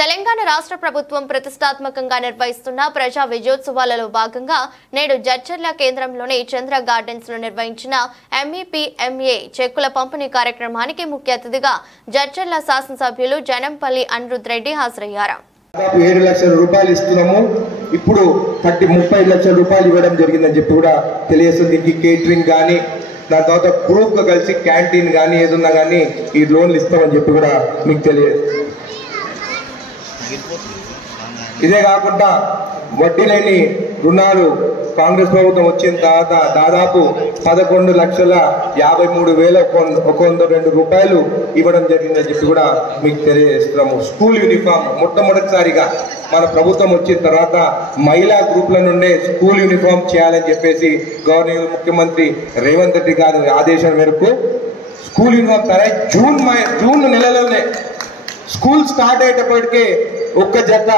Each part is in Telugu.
తెలంగాణ రాష్ట్ర ప్రభుత్వం ప్రతిష్టాత్మకంగా నిర్వహిస్తున్న ప్రజా విజయోత్సవాలలో భాగంగా నేడు జడ్చర్ల కేంద్రంలోని చంద్ర గార్డెన్స్ లో నిర్వహించిన MEPMA చెక్కుల పంపిణీ కార్యక్రమానికి ముఖ్య అతిథిగా జడ్చర్ల శాసనసభ్యులు జనంపల్లి అనిరుద్ రెడ్డి హాజరయ్యారు. 7 లక్షల రూపాయలు ఇస్తున్నాము. ఇప్పుడు 30 లక్షల రూపాయలు ఇవ్వడం జరిగిందని చెప్పి కూడా తెలియజేస్తుంది. దీనికి కేటరింగ్ కానీ దాని తర్వాత గ్రూప్గా కలిసి క్యాంటీన్ కానీ ఏదున్నా కానీ ఈ లోన్లు ఇస్తామని చెప్పి కూడా మీకు తెలియదు. ఇదే కాకుండా వడ్డీ లేని రుణాలు కాంగ్రెస్ ప్రభుత్వం వచ్చిన తర్వాత దాదాపు 11,53,102 రూపాయలు ఇవ్వడం జరిగిందని చెప్పి కూడా మీకు తెలియజేస్తున్నాము. స్కూల్ యూనిఫామ్ మొట్టమొదటిసారిగా మన ప్రభుత్వం వచ్చిన తర్వాత మహిళా గ్రూప్ల నుండే స్కూల్ యూనిఫామ్ చేయాలని చెప్పేసి గవర్నర్ ముఖ్యమంత్రి రేవంత్ రెడ్డి గారి ఆదేశం మేరకు స్కూల్ యూనిఫామ్ జూన్ నెలలోనే స్కూల్ స్టార్ట్ అయ్యేటప్పటికే ఒక్క జత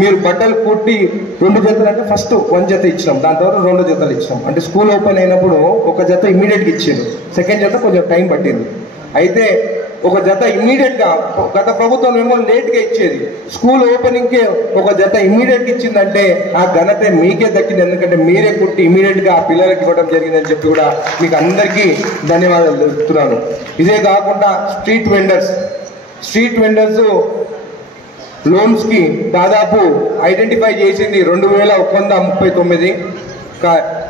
మీరు బట్టలు కుట్టి 2 జతలు అంటే ఫస్ట్ 1 జత ఇచ్చినాం, దాని తర్వాత 2 జతలు ఇచ్చినాం. అంటే స్కూల్ ఓపెన్ అయినప్పుడు ఒక జత ఇమ్మీడియట్గా ఇచ్చిండు, సెకండ్ జత కొంచెం టైం పట్టింది. అయితే ఒక జత ఇమ్మీడియట్గా గత ప్రభుత్వం ఏమో లేట్గా ఇచ్చేది, స్కూల్ ఓపెనింగ్కే ఒక జత ఇమ్మీడియట్గా ఇచ్చిందంటే ఆ ఘనత మీకే దక్కింది. ఎందుకంటే మీరే కుట్టి ఇమ్మీడియట్గా ఆ పిల్లలకి ఇవ్వడం జరిగిందని చెప్పి కూడా మీకు అందరికీ ధన్యవాదాలు తెలుపుతున్నాను. ఇదే కాకుండా స్ట్రీట్ వెండర్స్ లోన్స్ కి దాదాపు ఐడెంటిఫై చేసింది 2,139.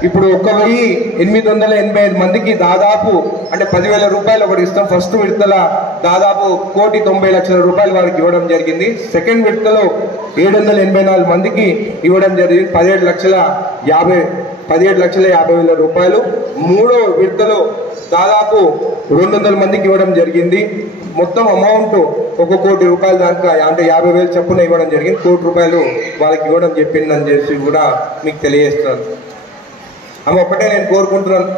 ఇప్పుడు 1,885 మందికి దాదాపు అంటే 10,000 రూపాయలు ఒకటి ఇస్తాం. ఫస్ట్ విడతల దాదాపు 1,90,00,000 రూపాయలు వారికి ఇవ్వడం జరిగింది. సెకండ్ విడతలో 784 మందికి ఇవ్వడం జరిగింది 17,50,000 రూపాయలు. మూడో విడతలో దాదాపు 200 మందికి ఇవ్వడం జరిగింది. మొత్తం అమౌంట్ 1 కోటి రూపాయలు దాకా అంటే 50,000 చొప్పున ఇవ్వడం జరిగింది. 1 కోటి రూపాయలు వాళ్ళకి ఇవ్వడం చెప్పిందని చెప్పి కూడా మీకు తెలియజేస్తున్నాను. ఆమె ఒక్కటే నేను కోరుకుంటున్నాను,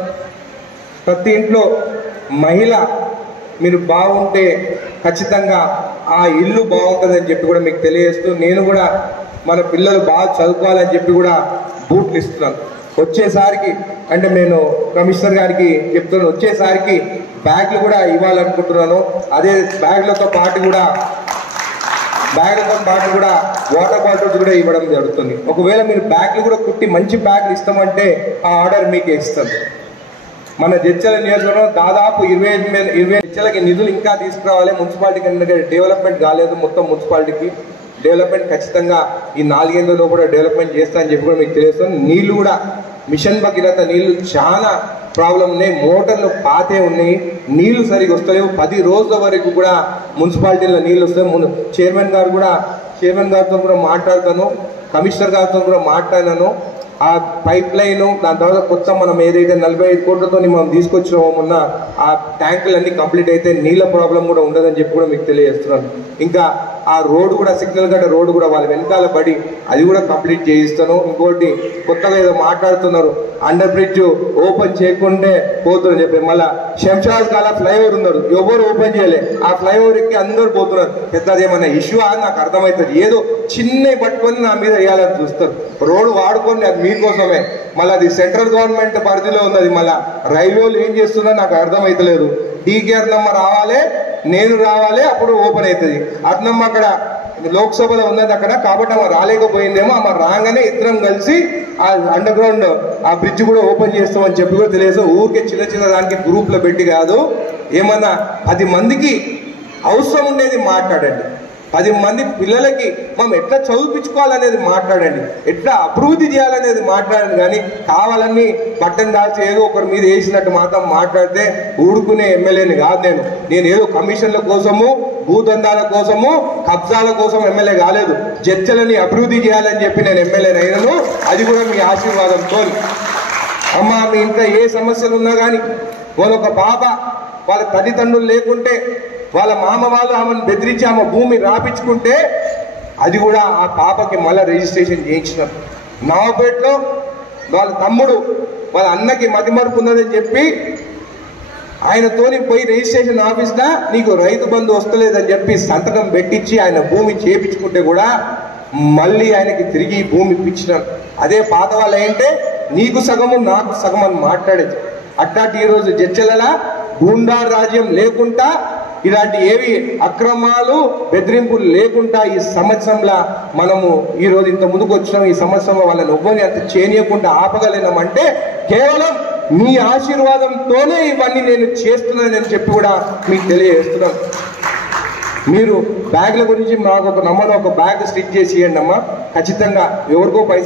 ప్రతి ఇంట్లో మహిళ మీరు బాగుంటే ఖచ్చితంగా ఆ ఇల్లు బాగుంటుందని చెప్పి కూడా మీకు తెలియజేస్తూ నేను కూడా మన పిల్లలు బాగా చదువుకోవాలని చెప్పి కూడా బూట్లు ఇస్తున్నాను. వచ్చేసారికి అంటే నేను కమిషనర్ గారికి చెప్తున్నాను, వచ్చేసారికి బ్యాగ్లు కూడా ఇవ్వాలనుకుంటున్నాను. అదే బ్యాగ్లతో పాటు కూడా వాటర్ బాటిల్స్ కూడా ఇవ్వడం జరుగుతుంది. ఒకవేళ మీరు బ్యాగ్లు కూడా కుట్టి మంచి బ్యాగ్లు ఇస్తామంటే ఆ ఆర్డర్ మీకే ఇస్తాం. మన జడ్చర్ల నియోజకవర్గంలో దాదాపు 20 జడ్చర్లకి నిధులు ఇంకా తీసుకురావాలి. మున్సిపాలిటీకి ఎందుకంటే డెవలప్మెంట్ కాలేదు, మొత్తం మున్సిపాలిటీకి డెవలప్మెంట్ ఖచ్చితంగా ఈ 4 ఏళ్ళలో కూడా డెవలప్మెంట్ చేస్తా అని చెప్పి కూడా మీకు తెలియజేస్తాను. నీళ్లు కూడా మిషన్ భగీరథ నీళ్లు చాలా ప్రాబ్లం ఉన్నాయి, మోటార్లు పాతే ఉన్నాయి, నీళ్లు సరిగా వస్తలేవు. 10 రోజుల వరకు కూడా మున్సిపాలిటీలో నీళ్ళు వస్తాయి. చైర్మన్ గారితో కూడా మాట్లాడతాను, కమిషనర్ గారితో కూడా మాట్లాడాను. ఆ పైప్ లైన్ దాని తర్వాత కొత్త మనం ఏదైతే 45 కోట్లతో మనం తీసుకొచ్చినామో మొన్న ఆ ట్యాంకులన్నీ కంప్లీట్ అయితే నీళ్ళ ప్రాబ్లం కూడా ఉండదని చెప్పి కూడా మీకు తెలియజేస్తున్నాను. ఇంకా ఆ రోడ్డు కూడా సిగ్నల్ గడ్డ రోడ్డు కూడా వాళ్ళ వెనకాల పడి అది కూడా కంప్లీట్ చేయిస్తాను. ఇంకోటి కొత్తగా ఏదో మాట్లాడుతున్నారు, అండర్ బ్రిడ్జ్ ఓపెన్ చేయకుంటే పోతుందని చెప్పి మళ్ళీ శంషాబాద్ కాల ఫ్లైఓవర్ ఉన్నారు, ఎవరు ఓపెన్ చేయలే, ఆ ఫ్లైఓవర్ ఎక్కి అందరూ పోతున్నారు. పెద్దదేమన్నా ఇష్యూ అని నాకు అర్థమవుతుంది. ఏదో చిన్న పట్టుకొని నా మీద వేయాలని చూస్తారు. రోడ్డు వాడుకొని అది మీకోసమే, మళ్ళీ అది సెంట్రల్ గవర్నమెంట్ పరిధిలో ఉన్నది. మళ్ళీ రైల్వేలు ఏం చేస్తున్నా నాకు అర్థమవుతలేదు. DKR నెంబర్ రావాలి, నేను రావాలి, అప్పుడు ఓపెన్ అవుతుంది. అట్నమ్మ అక్కడ లోక్సభలో ఉన్నది అక్కడ, కాబట్టి ఆమె రాలేకపోయిందేమో. ఆమె రాగానే ఇద్దరం కలిసి ఆ అండర్ గ్రౌండ్ ఆ బ్రిడ్జ్ కూడా ఓపెన్ చేస్తామని చెప్పి కూడా తెలియదు. ఊరికే చిన్న దానికి గ్రూప్లో పెట్టి కాదు, ఏమన్నా 10 మందికి అవసరం ఉండేది మాట్లాడండి. 10 మంది పిల్లలకి మనం ఎట్లా చదివించుకోవాలనేది మాట్లాడండి, ఎట్లా అభివృద్ధి చేయాలనేది మాట్లాడండి. కానీ కావాలని బట్టన్ దాల్చి ఏదో ఒకరి మీద వేసినట్టు మాత్రం మాట్లాడితే ఊడుకునే ఎమ్మెల్యేని కాదు. నేను ఏదో కమిషన్ల కోసము, భూదందాల కోసము, కబ్జాల కోసం ఎమ్మెల్యే కాలేదు. జడ్చలని అభివృద్ధి చేయాలని చెప్పి నేను ఎమ్మెల్యేని అయినాను. అది కూడా మీ ఆశీర్వాదంతో. అమ్మ మీ ఇంట్లో ఏ సమస్యలు ఉన్నా కానీ, వాళ్ళొక పాప వాళ్ళ తల్లిదండ్రులు లేకుంటే వాళ్ళ మామ వాళ్ళు ఆమెను బెదిరించి ఆమె భూమి రాపించుకుంటే అది కూడా ఆ పాపకి మళ్ళీ రిజిస్ట్రేషన్ చేయించినారు. నవాపేటలో వాళ్ళ తమ్ముడు వాళ్ళ అన్నకి మతిమరుపు ఉన్నదని చెప్పి ఆయనతోని పోయి రిజిస్ట్రేషన్ ఆఫీస్లో నీకు రైతు బంధు వస్తలేదని చెప్పి సంతకం పెట్టించి ఆయన భూమి చేపించుకుంటే కూడా మళ్ళీ ఆయనకి తిరిగి భూమి ఇప్పించినారు. అదే పాత వాళ్ళు ఏంటే నీకు సగము నాకు సగం అని మాట్లాడేది. అట్లాంటి ఈరోజు జడ్చర్ల గూండా రాజ్యం లేకుండా ఇలాంటి ఏవి అక్రమాలు బెదిరింపులు లేకుండా ఈ సంవత్సరంలో మనము ఈ రోజు ఇంత ముందుకు వచ్చినాం. ఈ సంవత్సరంలో వాళ్ళని ఒవ్వని అంత చేయనీయకుండా ఆపగలిగినామంటే కేవలం మీ ఆశీర్వాదంతోనే ఇవన్నీ నేను చేస్తున్నానని చెప్పి కూడా మీకు తెలియజేస్తున్నాను. మీరు బ్యాగ్ల గురించి మాకు ఒక బ్యాగ్ స్టిచ్ చేసి ఇవ్వండి అమ్మా. ఖచ్చితంగా ఎవరికో పైసలు